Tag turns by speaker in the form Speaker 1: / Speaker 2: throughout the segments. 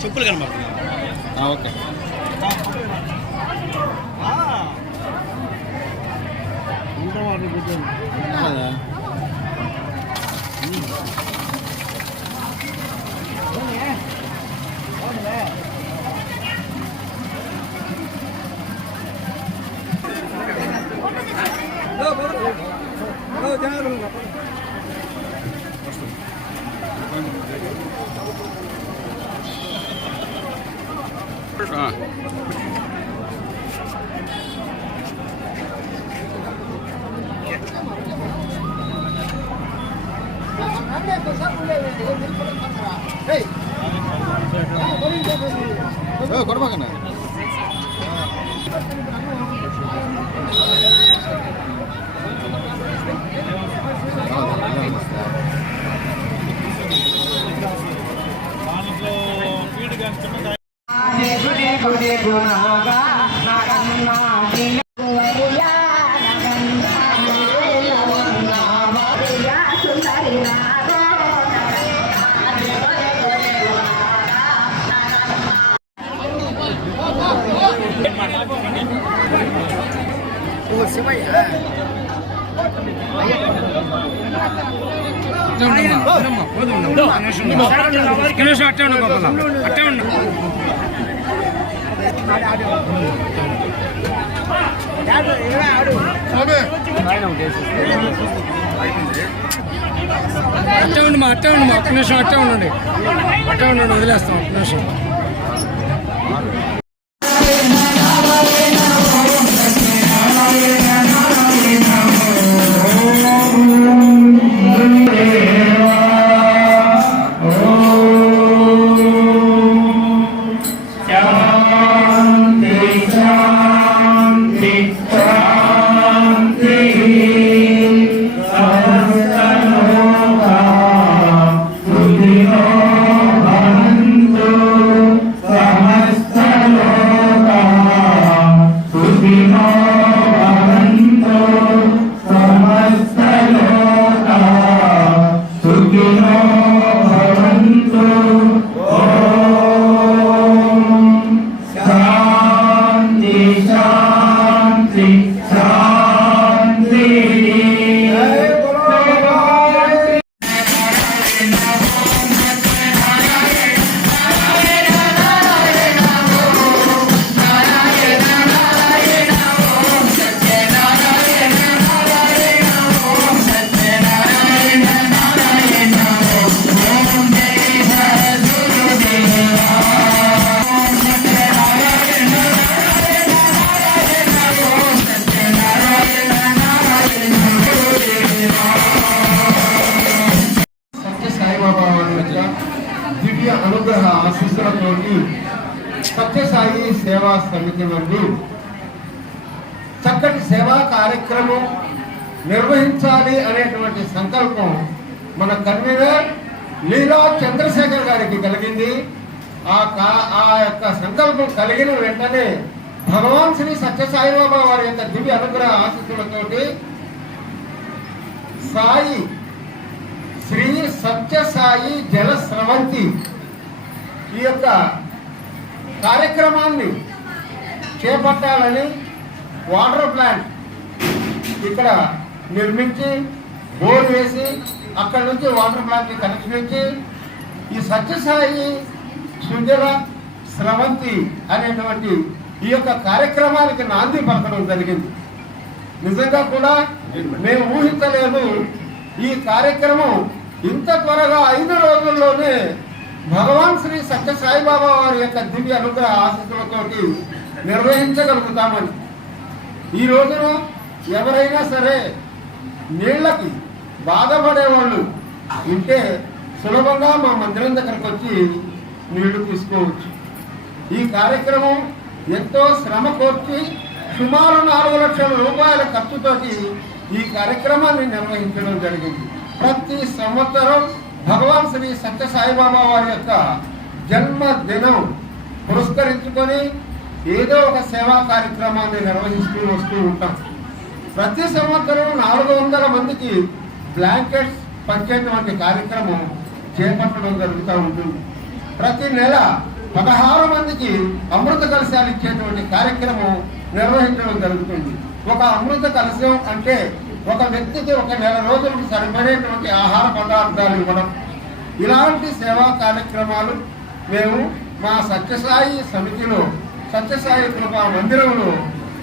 Speaker 1: చెప్పులు కనబడుతున్నాయి ఓకే అదా? ఓ, కొడబాకన్నా
Speaker 2: నిమిషం అట్టే ఉండు గోపాల అట్టే ఉండు అట్టే ఉండు మా అట్టే ఉండు మా ఒక్క నిమిషం అట్టే ఉండండి అట్టే ఉండండి వదిలేస్తాం ఒక్క నిమిషం
Speaker 3: సత్యసాయి సేవా సమితి నుండి చక్కటి సేవా కార్యక్రమం నిర్వహించాలి అనేటువంటి సంకల్పం మన కన్వీనర్ లీలా చంద్రశేఖర్ గారికి కలిగింది. ఆ ఆ యొక్క సంకల్పం కలిగిన వెంటనే భగవాన్ శ్రీ సత్యసాయిబాబా వారి యొక్క దివ్య అనుగ్రహ ఆశీస్సులతోటి సాయి శ్రీ సత్యసాయి జల స్రవంతి ఈ యొక్క కార్యక్రమాన్ని చేపట్టాలని వాటర్ ప్లాంట్ ఇక్కడ నిర్మించి బోర్ వేసి అక్కడ నుంచి వాటర్ ప్లాంట్ని కనెక్షన్ ఇచ్చి ఈ సత్యసాయి సుజల స్రవంతి అనేటువంటి ఈ యొక్క కార్యక్రమానికి నాంది పలకడం జరిగింది. నిజంగా కూడా మేము ఊహించలేదు ఈ కార్యక్రమం ఇంత త్వరగా ఐదు రోజుల్లోనే భగవాన్ శ్రీ సత్య సాయిబాబా వారి యొక్క దివ్య అనుగ్రహ ఆశీస్సులతోటి నిర్వహించగలుగుతామని. ఈ రోజున ఎవరైనా సరే నీళ్ళకి బాధపడే వాళ్ళు ఉంటే సులభంగా మా మందిరం దగ్గరకు వచ్చి నీళ్ళు తీసుకోవచ్చు. ఈ కార్యక్రమం ఎంతో శ్రమ కోర్చి సుమారు నాలుగు లక్షల రూపాయల ఖర్చుతోటి ఈ కార్యక్రమాన్ని నిర్వహించడం జరిగింది. ప్రతి సంవత్సరం భగవాన్ శ్రీ సత్య సాయిబాబా వారి యొక్క జన్మదినం పురస్కరించుకొని ఏదో ఒక సేవా కార్యక్రమాన్ని నిర్వహిస్తూ వస్తూ ఉంటాం. ప్రతి సంవత్సరం నాలుగు వందల మందికి బ్లాంకెట్స్ పంచేటువంటి కార్యక్రమం చేపట్టడం జరుగుతూ ఉంటుంది. ప్రతి నెల పదహారు మందికి అమృత కలశాలు ఇచ్చేటువంటి కార్యక్రమం నిర్వహించడం జరుగుతుంది. ఒక అమృత కలశం అంటే ఒక వ్యక్తికి ఒక నెల రోజులకు సరిపడేటువంటి ఆహార పదార్థాలు ఇవ్వడం. ఇలాంటి సేవా కార్యక్రమాలు మేము మా సత్యసాయి సమితిలో సత్యసాయి కృపా మందిరంలో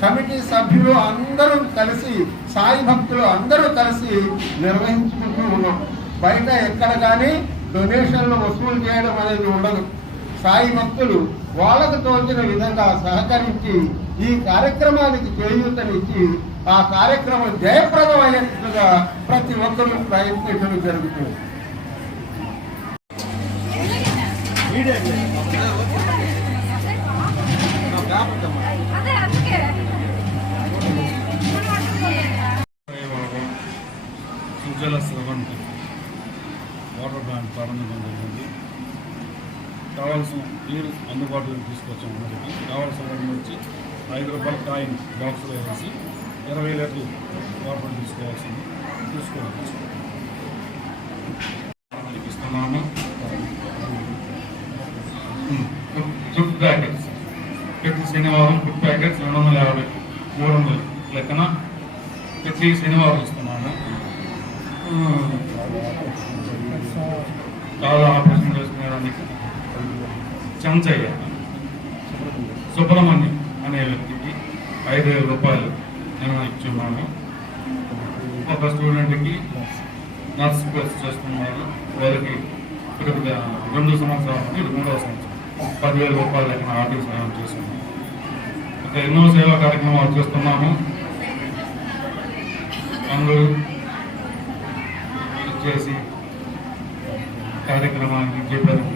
Speaker 3: కమిటీ సభ్యులు అందరూ కలిసి సాయి భక్తులు అందరూ కలిసి నిర్వహించుకుంటూ ఉన్నాం. బయట ఎక్కడ కానీ డొనేషన్లు వసూలు చేయడం అనేది ఉండదు. సాయి భక్తులు వాళ్ళకు తోచిన విధంగా సహకరించి ఈ కార్యక్రమానికి చేయూతనిచ్చి ఆ కార్యక్రమం జయప్రదమైనట్లుగా ప్రతి ఒక్కరూ ప్రయత్నించడం జరుగుతుంది.
Speaker 4: అదే అందుకే
Speaker 5: వాటర్ ప్లాంట్ ప్రారంభించడం జరిగింది. కావాల్సిన నీరు అందుబాటులోకి తీసుకొచ్చాము కావాల్సిన వచ్చి ఐదు రూపాయల కాయిన్ బాక్స్లో వేసి ఇరవై లీటర్లు వాటర్ తీసుకోవాల్సింది. తీసుకోవాలి. ఇస్తున్నాము. Food packets. ప్రతి శనివారం ఫుడ్ ప్యాకెట్స్ రెండు వందల యాభై మూడు వందలు లెక్కన ప్రతి శనివారం ఇస్తున్నాము. కాలు ఆపరేషన్ చేసుకునేదానికి చెంచయ్య. సుబ్రహ్మణ్యం అనే వ్యక్తికి ఐదు వేల రూపాయలు నేను ఇచ్చున్నాను. ఒక స్టూడెంట్కి నర్స్ కోర్స్ చేస్తున్నారు. వారికి రెండు సంవత్సరాల నుండి ఇది మూడవ సంవత్సరం. పదివేల రూపాయలు లెక్కన ఆర్థిక సహాయం చేస్తున్నాము ఇంకా ఎన్నో సేవా కార్యక్రమాలు చేస్తున్నాము. అందరూ చేసి కార్యక్రమానికి విజయప్రదం